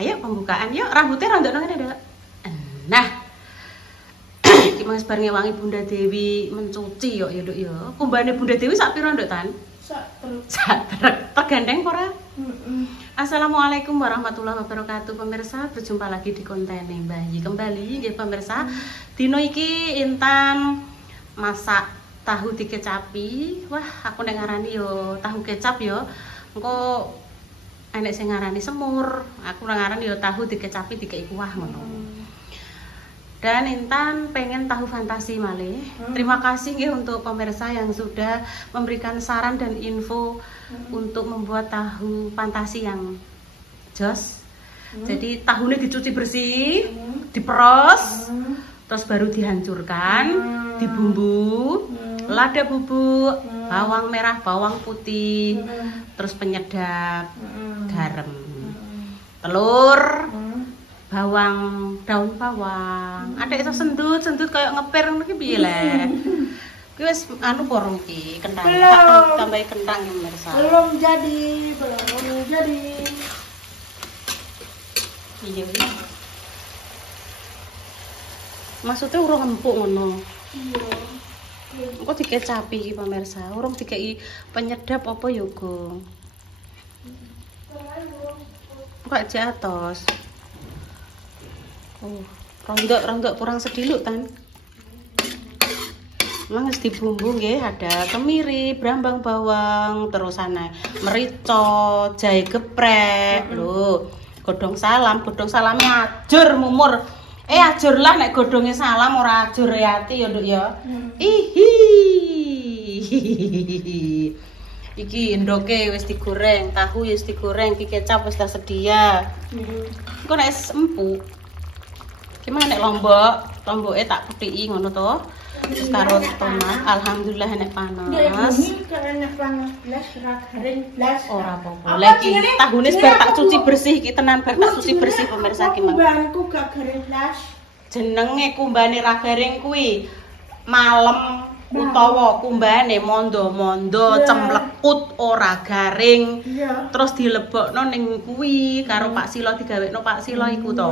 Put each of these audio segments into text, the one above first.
Ayo pembukaan yuk, rambutnya rontok ngene Dok. Nah. Iki Mas bar ngewangi Bunda Dewi mencuci yuk ya Dok ya. Kumbane Bunda Dewi sak pira Nduk Tan? Sak truk. Tergandeng ora? Assalamualaikum warahmatullahi wabarakatuh pemirsa, berjumpa lagi di konten Mbah Yi kembali nggih pemirsa. Dino iki Intan masak tahu dikecapi. Wah, aku nek ngarani yo tahu kecap yo. Engko enek sing ngarani semur. Aku ngarani yo tahu dikecapi dikei kuah ngono. Dan Intan pengen tahu fantasi malih. Terima kasih nggih untuk pemirsa yang sudah memberikan saran dan info untuk membuat tahu fantasi yang jos. Jadi tahunya dicuci bersih, diperos, terus baru dihancurkan, dibumbu, lada bubuk, bawang merah, bawang putih, terus penyedap, garam, telur, bawang, daun bawang. Ada itu sendut kayak ngeper ngono ki piye le. Ki wis anu porong ki, kentang. Tak tambahi kentang ya pemirsa. Belum jadi. Iya. Maksudnya urung empuk ngono. Iya. Engko dikecapi iki pemirsa. Urung dikei penyedap apa ya, Go? Kok jatuh. Rondok kurang sediluk Tan. Memang harus dibumbu nggih, ada kemiri, brambang bawang, terus ana merica, jahe geprek. Lho, godhong salam ajur mumur. Ajur lah nek godhonge salam ora ajur ati ya Nduk ya. Ihi. Iki endoke wis digoreng, tahu wis digoreng, iki kecap wis tersedia. Engko nek empuk gimana nek lomboke tak pethiki ngono to. Terus karo tomat, alhamdulillah nek panas. Ora apa-apa. Lagi tahune bar tak cuci bersih iki tenan bar tak cuci bersih pemirsa iki mah. Kumbanku gak garing blas. Jenenge kumbane ra garing kuwi malem utawa kumbane mondo-mondo cemlekut ora garing. Terus dilebokno ning kuwi karo Pak Silo digawekno Pak Silo iku to.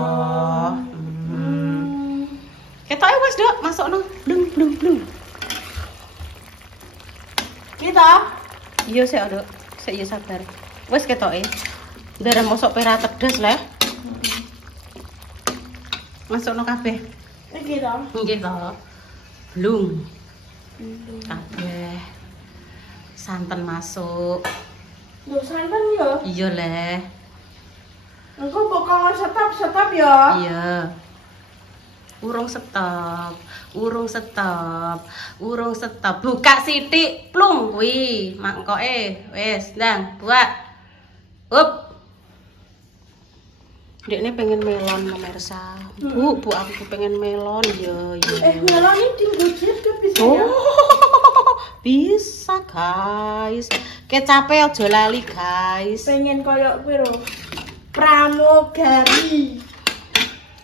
Ketoke wis Dok, masukno. Blung. Kita. Iya sik Dok. Sik ya sabar. Wis ketoke. Ndarep mosok pera tedes le. Masukno kabeh. Iki to. Nggih to. Blung. Kabeh. Santen masuk. Lho santen yo. Iya le. Engko pokoknya stop ya. Iya. Urung stop. Buka sithik, plung kuwi. Mangkoke wis, ndang, buat. Up. Dekne pengen melon pemirsa. Bu, aku pengen melon ya. Melon ini digujit ke bisa ya? Bisa, guys. Kecape aja lali, guys. Pengen koyok piro? Pramugari.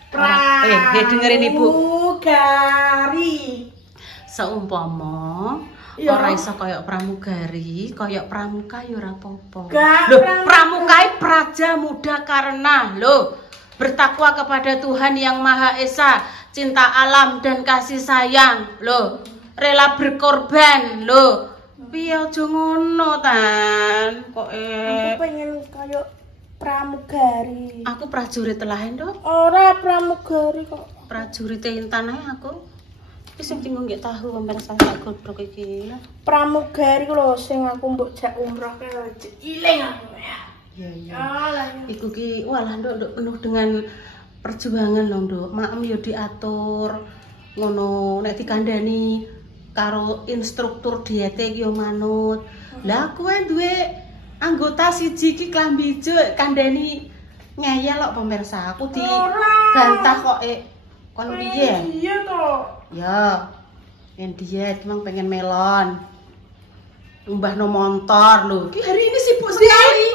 Dengerin Ibu. Pramugari. Seumpama ora iso koyok pramugari, koyok pramuka ya ora apa-apa. Lho, pramukae praja muda karena bertakwa kepada Tuhan yang Maha Esa, cinta alam dan kasih sayang. Rela berkorban. Piye aja ngono Tan? Kok Aku pengen koyok pramugari. Aku prajurit lain Dok. Ora pramugari kok. Prajurit Intan ae aku. Wis sing tinggal nggih tahu pemirsa sak godhog iki. Pramugari lho sing aku mbok jak umroh kae iling aku ya. Iya. Iku ki walah Nduk penuh dengan perjuangan lho Nduk. Maem ya diatur ngono nek dikandani karo instruktur diete iki yo manut. Lah kowe duwe anggota siji iki klambi ijo kandani ngeyel kok pemirsa. Aku dibantah kok kon piye? Iya to. Ya. Yen diet emang pengen melon. Mbahno montor lho. Ki hari ini sibuk sekali.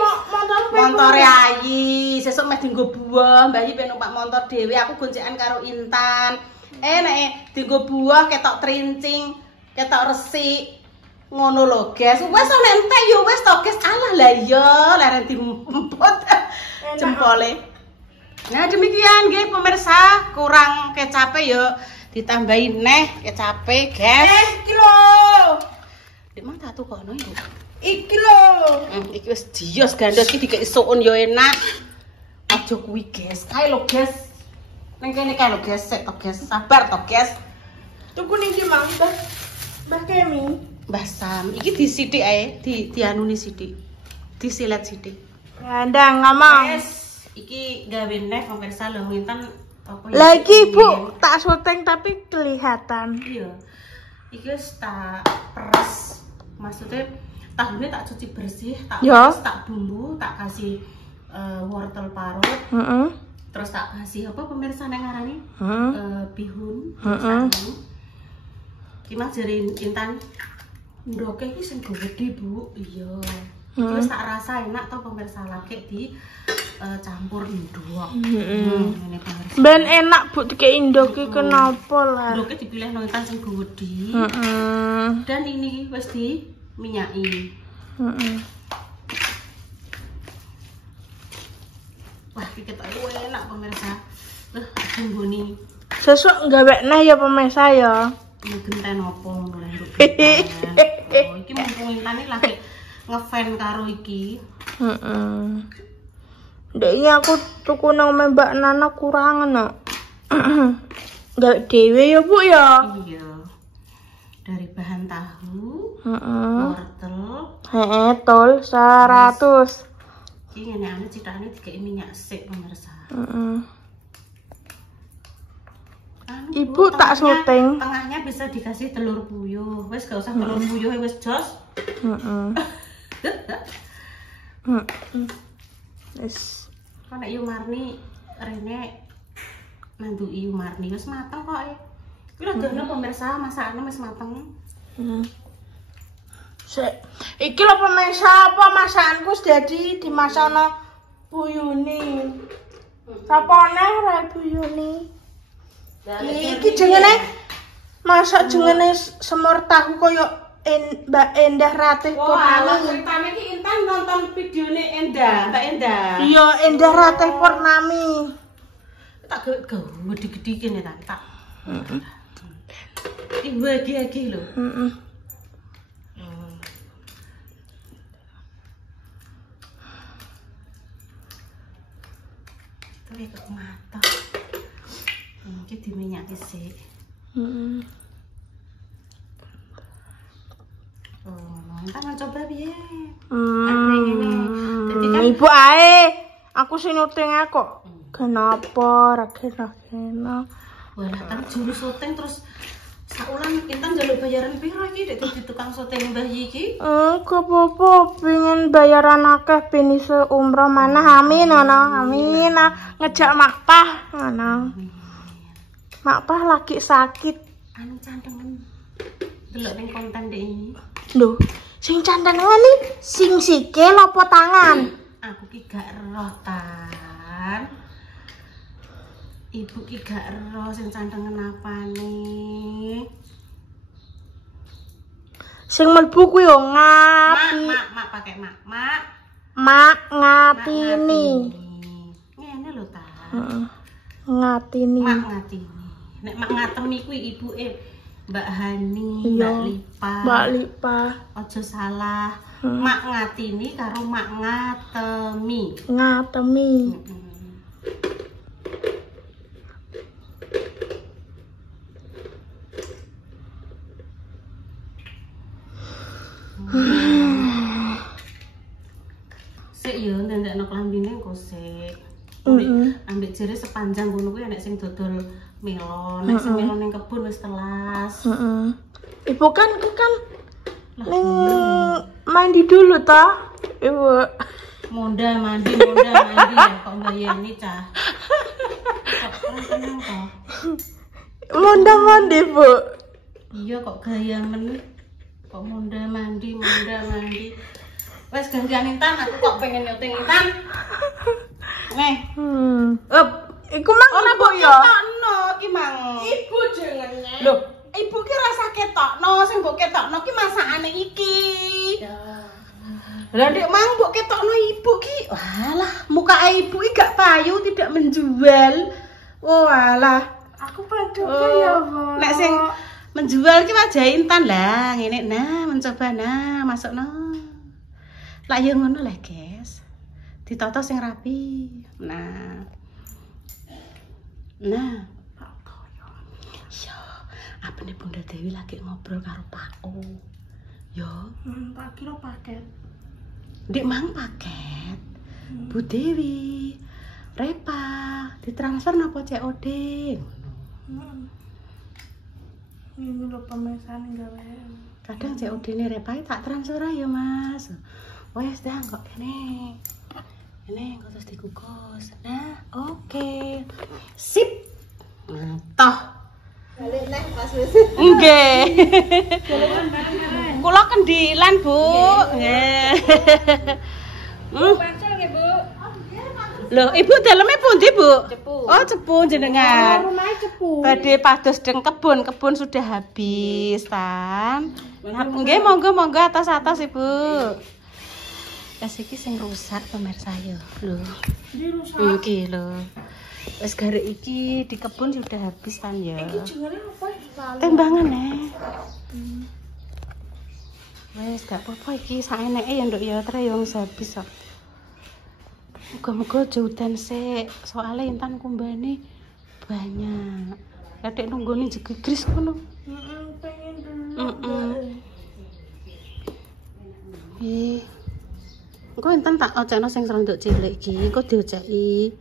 Montore Ayi, sesuk meh dienggo buah, Mbah Yi pengen numpak motor dhewe, aku goncekan karo Intan. Nek dienggo buah ketok trincing, ketok resik. Ngono lho, guys. Wes ana entek yo wis to, guys. Alah lah iya, leren diemput jempole. Nah, demikian nggih pemirsa, kurang kecape yo ditambahin neh kecape, guys. Iki lho. Dek mang tak tukono iku. Iki lho. Iki wis dios gandos iki dikek suun yo enak. Aja kuwi, guys. Kae lho, guys. Ning kene kae lho, guys. Sik to, guys. Sabar to, guys. Tuku niki mang, Mbah Kemi. Mbah Sam, iki disithik ae, dianuni sithik. Disilet sithik. Gandang ngomong. Guys, iki gawe neh pemirsa lho Intan apa ya? Lagi Bu, tak syuting tapi kelihatan. Iya. Iki wis tak peres. Maksudnya tahunya tak cuci bersih, tak peres, tak bumbu, tak kasih wortel parut. Terus tak kasih apa pemirsa nang ngarani? Bihun. Iki mah jare Intan ndoke iki sing gede, Bu. Iya. Terus tak rasa enak toh pemirsa lagi di campur ndok. Ini pemirsa. Ben enak Bu dikek ndok iki kenapa lah? Ndoke dipilih nang Intan sing gede. Dan ini wis di minyaki. Wah, iki ketok enak pemirsa. Bunggoni. Sesuk gawekne ya pemirsa ya. Genten opo ngono lho. Oh, iki mumpung Intan lagi ngefan karo iki. Ndek iki aku tuku nang Mbak Nana kurang enak. Gak dhewe ya Bu ya. Iya. Dari bahan tahu, wortel, tol 100. Iki ngene ane cithane dikek minyak sik pemirsa. Ibu tak syuting. Tengahnya bisa dikasih telur puyuh. Wis gak usah telur puyuh wis jos. Wis. Kok nek Yumarni rene nanduki Yumarni wis mateng kok. Kuwi lho dono pemirsa masakane wis mateng. Sik. Iki lho pemirsa apa masakanku wis dadi dimasakno buyune. Sapane ra buyune. Iki jenenge masak jenenge semur tahu koyo Mbak Endah Ratih Purnami. Wah, ceritane iki Intan nonton videone Endah, Mbak Endah. Iya, Endah Ratih Purnami. Tak gede-gede kene ta, tak. Iki bagi-bagi lho. Tapi kok mata. Iki diminyaki sik. Tangan coba piye? Ibu ae, aku sing nyuting kok. Kenapa ra kena? Walah kan juru syuting terus saulan Intan njaluk bayaran piro iki dek dadi tukang syuting Mbah iki? Gak apa-apa, pengen bayaran akeh ben iso umroh manah. Amin ana, amin. Ngejak Makpah ngono. Makpah lagi sakit. Anu cantengen. Delok ning konten dek ini. Lho, sing cantengen iki sing sikil apa tangan? Aku ki gak eroh Tan. Ibu ki gak eroh sing cantengen apane. Sing mlebu kuwi yo ngapi. Mak pakai mak. Mak ngatini. Ngene lho ta. Ngatini. Mak ngatini. Nek mak ngatemi kuwi ibuke Mbak Hani, Mbak Lipa. Aja salah. Mak ngatini karo mak ngatemi. Sik yo ndandakno klambine engko sik. Ambek jere sepanjang ngono kuwi enek sing dodol melon, nek sing melon ning kebun wis telas. Ibu kan ning mandi dulu ta? Ibu. Mondha mandi ya kok mbayani cah. Kok tenang to? Mondha mandi, Bu. Iya kok gaya men. Kok mondha mandi. Wes gantian Intan, aku kok pengen nyuting Intan. Nih. Iku mang ibu ya. Ketokno ki mang. Ibu jenenge. Lho, ibu ki rasa ketokno, sing mbok ketokno ki masakane iki. Lah Dek mang mbok ketokno ibu ki. Walah, muka ibu iki gak payu tidak menjual. Oh alah. Aku pengen ya, Bu. Nek sing menjual ki wajah Intan lah, ngene nah mencoba nah masukno. Lah ya ngono lah, guys. Ditata sing rapi. Nah. Nah. Yo, apa nih Bunda Dewi lagi ngobrol karo Pak O. Yo, tak kira paket. Dek mang paket. Bu Dewi, Repa, ditransfer napa COD? Ini lho pemesan gawe. Kadang COD ne Repa tak transfer aja, Mas. Wes dah kok kene. Ini kok terus dikukus. Nah, oke. Sip. Nah, toh. Balik neh pas wis. Nggih. Kula kendilan, Bu. Nggih. Pancel nggih, Bu. Loh, Ibu daleme pundi, Bu? Cepu. Oh, cepu jenengan. Rumahnya cepu. Badhe pados deng kebun sudah habis, Tan. Nggih, monggo atas Ibu. Es iki sing rusak pemirsa yo. Lho. Ini rusak. Iki lho. Wis garek iki di kebun sudah habis Tan ya. Iki jenenge apa? Tembangan Wes gak apa-apa iki saeneke ya Nduk ya, tre yo wis habis kok. Muga-muga jaudan sik, soalnya Intan kumbane banyak. Kadek nunggone jegegris kono. Pengen dulu. Ih. Engko Intan tak ocekno sing serondok cilik iki, engko dioceki.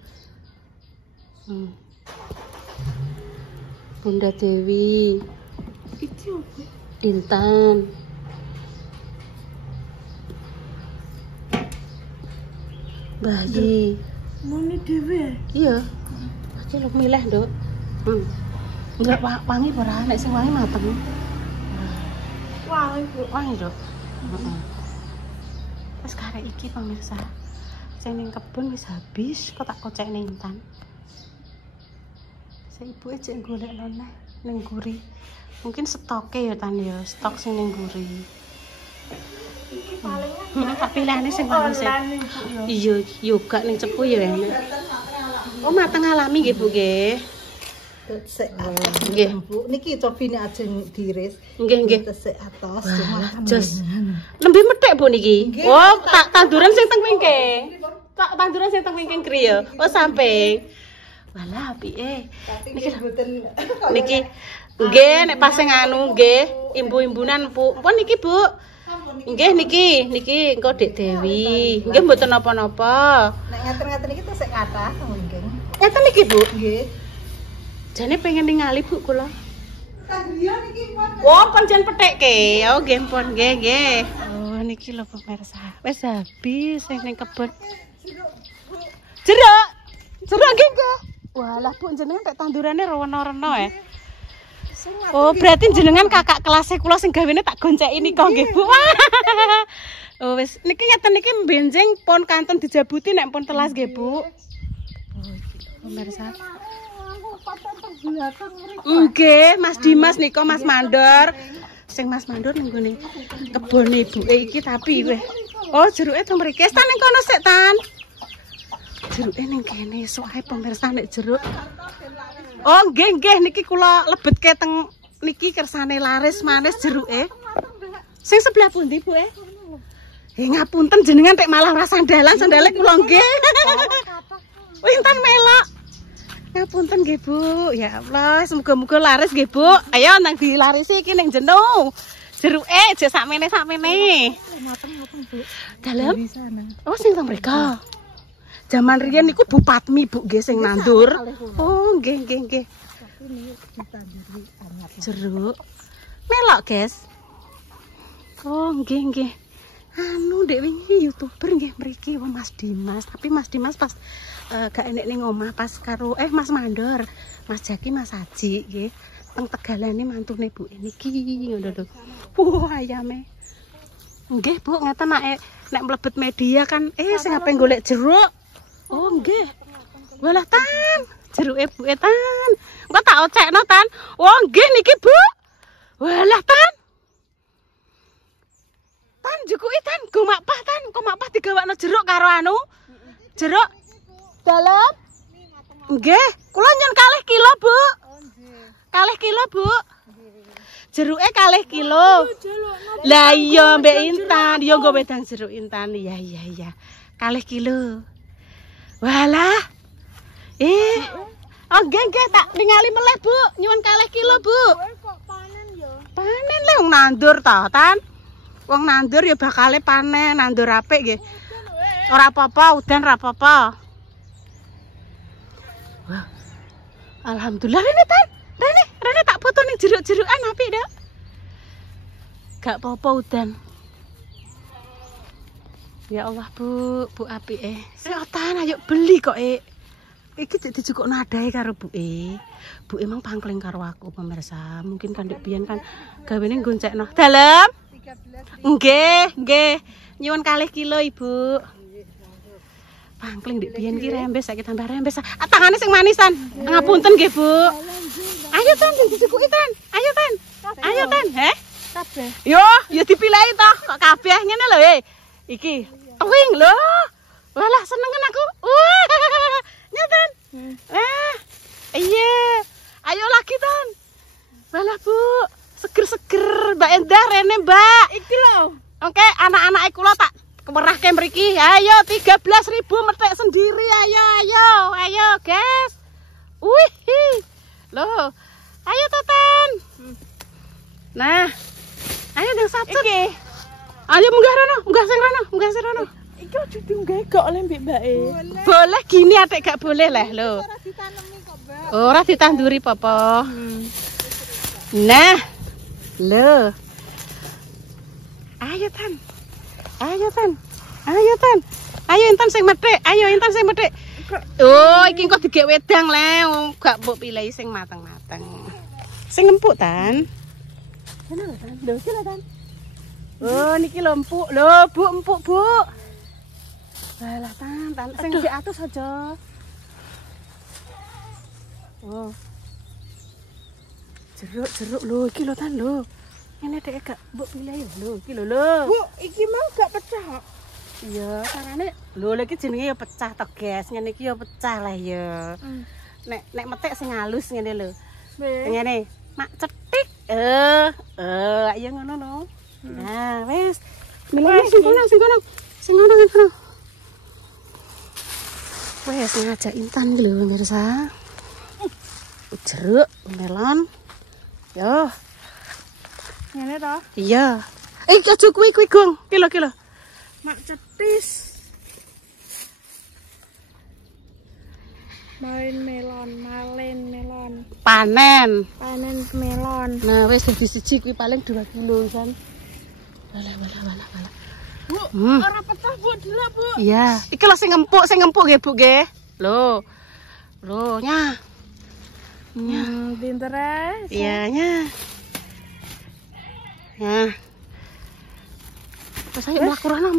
Bunda Dewi. Iki opo? Intan. Bayi. Moni dhewe. Iya. Iki lho milih, Nduk. Enggak wangi ora, nek sing wangi mateng. Wangi, Bu. Wangi, Nduk. Heeh. Wes karek iki pemirsa. Sing ning kebun wis habis, kok tak kocek ning Intan. Sing ibuke cek golekno neh ning guri. Mungkin stoke ya Tan ya, stok sing ning guri. Iki paling Tak pilihane sing wangi sik. Iya, yoga ning cepu ya enak. Oh, mateng alami nggih, Bu nggih. Sik Nggih. Bu, niki cobine ajeng diiris. Nggih. Sik atos. Jos. Lembe methek Bu niki. Oh, tak tanduran sing teng wingking. Tak tanduran sing teng wingking kri ya. Oh, samping. Walah, apike. Niki nggih nek pas sing anu nggih, imbu-imbunan Bu. Pun niki, Bu. Nggih niki engko Dek Dewi. Nggih mboten napa-napa. Nek ngaten-ngaten iki tesik kathah mungkin. Ngeten niki, Bu. Nggih. Jane pengen ningali Bu kula. Tandriya niki pun. Oh, pancen pethekke. Oh, nggih pun nggih. Oh, niki lho pemirsa. Wis habis sing ning kebon. Jeruk. Jeruk nggih. Walah, Bu jenengan tek tandurane rena-rena ya. Oh, berarti jenengan kakak kelas kula sing gawene tak gonceki nika nggih, Bu. Oh, wis niki ngeten niki benjing pon kanton dijabuti nek pon telas nggih, Bu. Oh, iki pemirsa. Nggih, Mas Dimas nika Mas Mandor. Sing Mas Mandor ning gone kebone ibuke iki tapi weh. Oh, jeruke teng mriki. Tan ning kono sik, Tan. Jeruke ning kene, soalé pemirsa nek jeruk. Oh, nggih niki kula lebetke teng niki kersane laris manis jeruke. Sing sebelah pundi, Bu? Ngapunten jenengan tek malah ora sandalan, sandale kula nggih. Oh, Intan melok. Ngapunten nggih, Bu. Ya Allah, semoga-moga laris nggih, Bu. Ayo nang dilarisi iki ning jeno. Jeruke jek sakmene. Ngoten-ngoten, Bu. Dalem? Di sana. Oh, sing teng mriko. Zaman riyen niku Bupatmi, Bu, nggih sing nandur. Oh, nggih. Tapi ini ditanduri anyar. Jeruk. Melok, guys. Oh, nggih. Anu Dek wingi YouTuber nggih mriki Mas Dimas. Tapi Mas Dimas pas gak enek ning omah pas karo Mas Mandor. Mas Jaki Mas Haji nggih. Teng Tegalane mantune Bu niki ngono lho. Ayame. Nggih, Bu, ngeten nek mlebet media kan sing ape golek jeruk. Oh, nggih. Walah, Tan. Jeruke Bu Tan. Engko tak ocekno, Tan. Oh, nggih niki, Bu. Walah, Tan. Tan jukuki tan, go makpah tan, kok makpah digawakno jeruk karo anu. Jeruk dalam. Nggih, kula nyen 2 kilo, Bu. Oh nggih. 2 kilo, Bu. Jeruke 2 kilo. Lah iya Mbak Intan, yo nggo wedang jeruk Intan. Iya. 2 kilo. Walah. Oh nggih tak ningali meleh, Bu. Nyuwun 2 kilo, Bu. Kok panen ya? Panen le wong nandur ta, Tan. Wong nandur ya bakale panen, nandur apik nggih. Ora apa-apa, udan ora apa-apa. Wah. Alhamdulillah Rene Tan. Rene tak foto ning jeruk-jerukan apik, Dak. Gak apa-apa udan. Ya Allah, Bu apik Tan, ayo beli kok, Iki dijukuk nadae karo Bu emang pangkling karo aku pemirsa. Mungkin kan ndek biyen kan gawene goncekno. Dalem? 13. Nggih. Nyuwun 2 kilo, Ibu. Pangkling ndek biyen ki rembes, saiki tambah rembes. Tangane sing manisan. Ngapunten nggih, Bu. Ayo Tan, dijukuki Tan. Ayo Tan. Heh? Kabeh. Yo dipilih to. Kok kabeh ngene lho, Iki. Tuwing lho. Walah senengen aku. Nyotan. Iya. Ayo lagi Tan. Walah Bu, seger-seger Mbak Endah Rene, Mbak. Iki lho. Oke, anak-anak kula tak kemerahke mriki. Ayo 13.000 metek sendiri. Ayo, guys. Wih. Loh. Ayo Tan. Nah. Ayo dong satu. Iki. Ayo munggah rono. Iki aja diunggah kok oleh Mbak Boleh gini atik gak boleh lah lho. Ora ditanemi kok, Mbak. Ora ditanduri Papa. Nah. Lho. Ayo Tan. Ayo Intan sing methik. Oh, iki kok digek wedang le. Gak mbok pilih sing mateng-mateng. Sing empuk Tan. Mana lho Tan? Lho iki lho Tan. Oh, niki lho empuk. Lho, Bu empuk, Bu. Walah Tan, sing di atas aja. Oh. Jeruk lho, iki lho Tan lho. Ngene dek gak mbok pilih lho, iki lho. Bu, iki mau gak pecah. Iya, carane lho iki jenenge ya pecah to, guys. Ngene iki ya pecah lah ya. Nek metek sing halus ngene lho. Ngene, mak cetik. Ayo ngono no. Nah, wis. Milih sing kono. Wes ngajak Intan iki lho pemirsa. Jeruk, melon. Yo. Ngene to? Iya. Aja kuwi gong. Kilo. Mak cetis. Malen melon. Panen melon. Nah, wis dadi siji kuwi paling 2 kilo kan. Walah. Bu, ora pecah Bu, dila Bu. Iya, iki lho sing empuk nggih Bu nggih. Lho, nya. Pinter ae. Iya, nya. Terus ayo mlaku rono.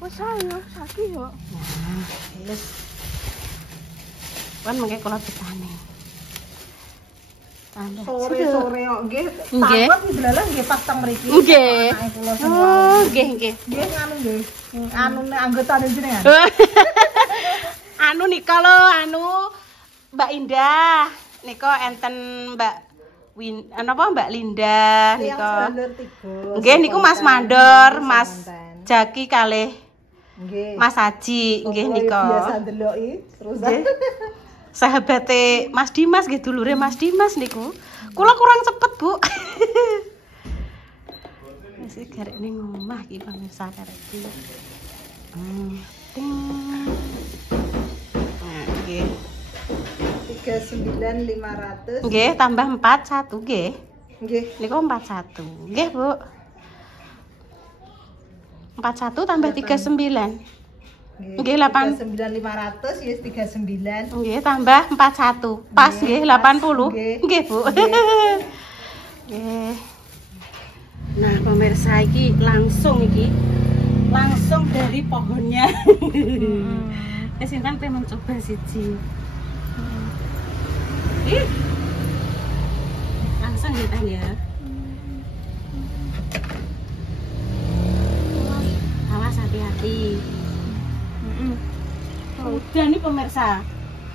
Wes ayo, saiki yo. Wis. Kan mengke kula petani. Sore-sore kok nggih. Nggih. Takut dilalah nggih pas teng mriki. Nggih. Anake kula sing Oh, nggih. nggih nganu nggih. Anune anggota jenengan. Anu nika lho, Mbak Indah. Nika enten Mbak Mbak Linda nika. Nggih niku Mas Mandor, Mas Jaki kalih Nggih. Mas Haji nggih nika. Biasa ndeloki terus. Sahabate Mas Dimas nggih, dulure Mas Dimas niku. Kula kurang cepet, Bu. Wis garek ning omah iki pemirsa karek iki. Ting. Nggih. 39.500. Nggih, tambah 41 nggih. Nggih. Niku 41. Nggih, Bu. 41 tambah 39. Nggih, 39.500 ya 39. Nggih, tambah 41. Pas nggih 80. Nggih, Bu. Nggih. Nah, pemirsa iki langsung dari pohonnya. Intan pengen mencoba siji. Langsung ya. mati. Udah nih pemirsa.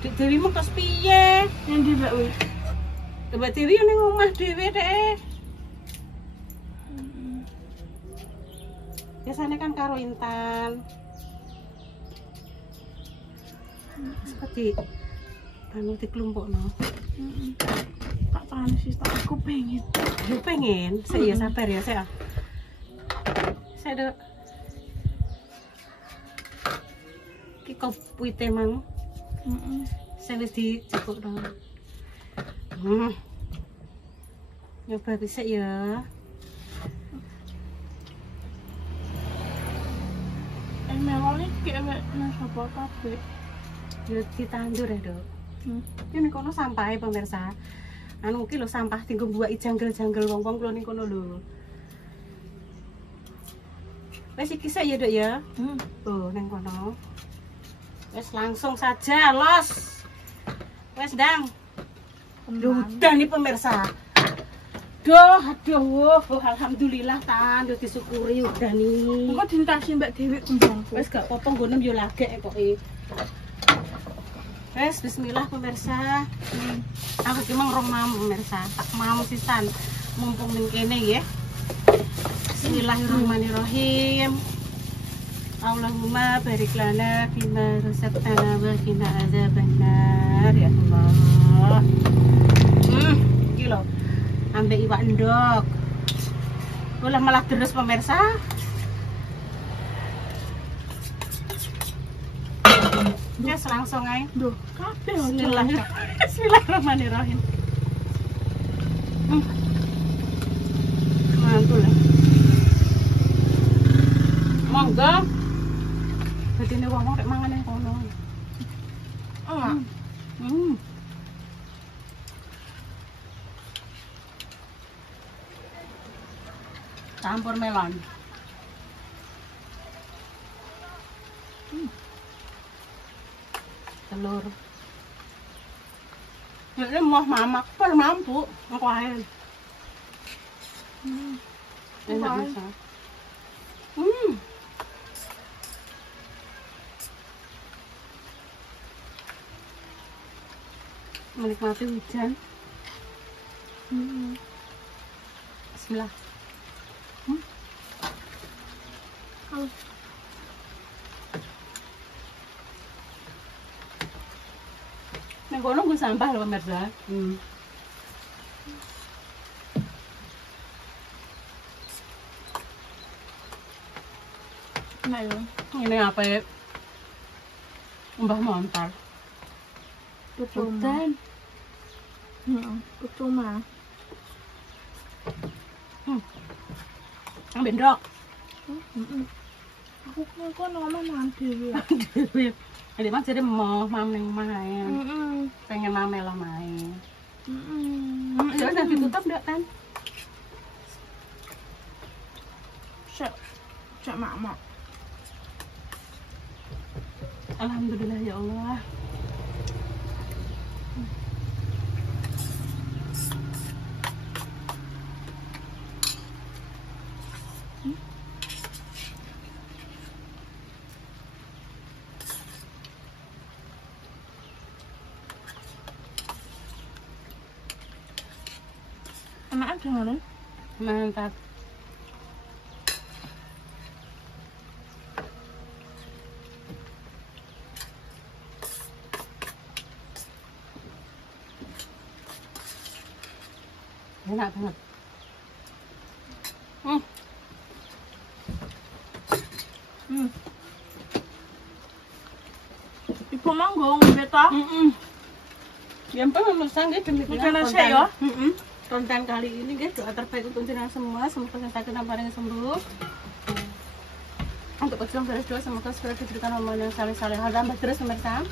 Dek Dewi mau kos piye? Yang di Mbak Wi. Mbak Dewi ning omah dhewe dek. Biasanya kan karo Intan. Seperti anu dikelompokno. Tak panas sih, tak aku pengen. Yo pengen, saya sabar ya, saya. Saya dek. Ki kopi mang. Saya wis dicekuk dong. Nyoba bisa ya. Meloni kayak nang sapa kabeh. Ya ditandur ya, Dok. Ini kono sampah pemirsa. Anu ki lho sampah tinggo buat janggel-janggel wong-wong kula ning kono lho. Wes iki sik ya, Dok ya. Tuh ning kono. Wes langsung saja los. Wes Dang. Udah nih pemirsa. Aduh, alhamdulillah Tan, yo disyukuri udah nih. Engko dintasi Mbak Dewi kembangku. Wes gak apa-apa nggonem yo lagek kok e. Wes bismillah pemirsa. Aku ki mang rong mam pemirsa, tak mau sisan mumpung ning kene nggih. Bismillahirrahmanirrahim. Allahumma barik lana bima razaqtana wa qina adzabannar ya Allah. Iki lho. Ambek iwak endok. Boleh malah terus pemirsa. Yes, langsung aja. Duh, kabeh Bismillahirrahmanirrahim. Mantul lah. Monggo. Dadi nek wong rek mangan nang kono. Campur melon. Telur. Ini mau mamak per mampu aku air. Enak bisa. Menikmati hujan. Bismillah. Nek kono nggo sampah lho pemirsa. Nah, yo. Ini apa ya? Mbah montar. Hujan. Percuma. Bendok. Aku kok ngomong mandi ya. Jadi mas jadi mau ning main. Pengen mamel lah main. Ya udah ditutup ndak Tan? Cek mak. Alhamdulillah ya Allah. Enak aja kan? Mantap. Enak banget. Ibu manggo ngombe ta? Ya ampun pemirsa nggih demikian konten ya. Konten kali ini guys, doa terbaik untuk jenengan semua, semoga kita paling sembuh. Untuk pejuang garis doa semoga segera diberikan omongan yang saleh-saleh tambah terus pemirsa.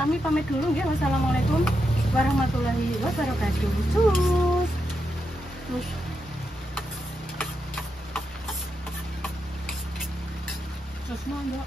Kami pamit dulu ya. Wassalamualaikum warahmatullahi wabarakatuh. Terus monggo.